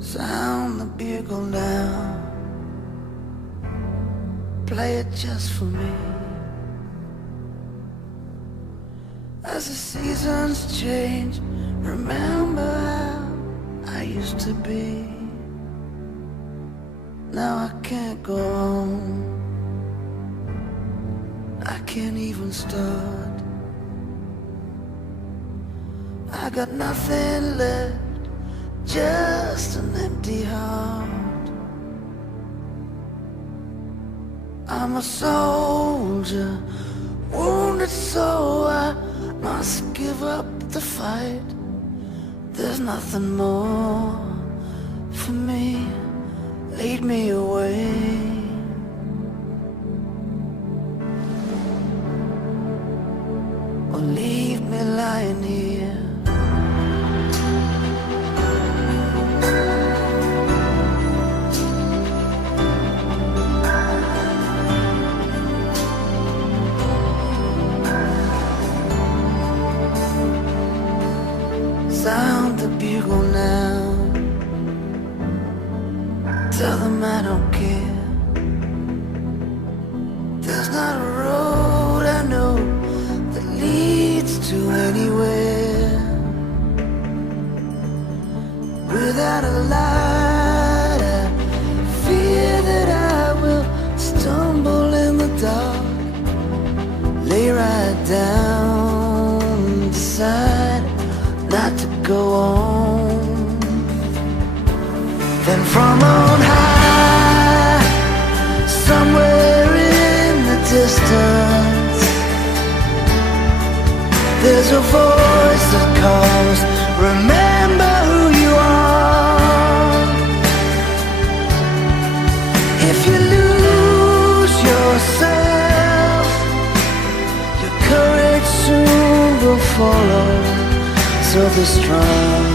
Sound the bugle now, play it just for me. As the seasons change, remember how I used to be. Now I can't go on, I can't even start. I got nothing left, just an empty heart. I'm a soldier, wounded so I must give up the fight. There's nothing more for me, lead me away. Or leave me lying here. Sound the bugle now, tell them I don't care. There's not a road I know that leads to anywhere without a light. I fear that I will stumble in the dark, lay right down, decide not to go on. Then from on high, somewhere in the distance, there's a voice that calls, remember who you are. If you lose yourself, your courage soon will follow. So be strong.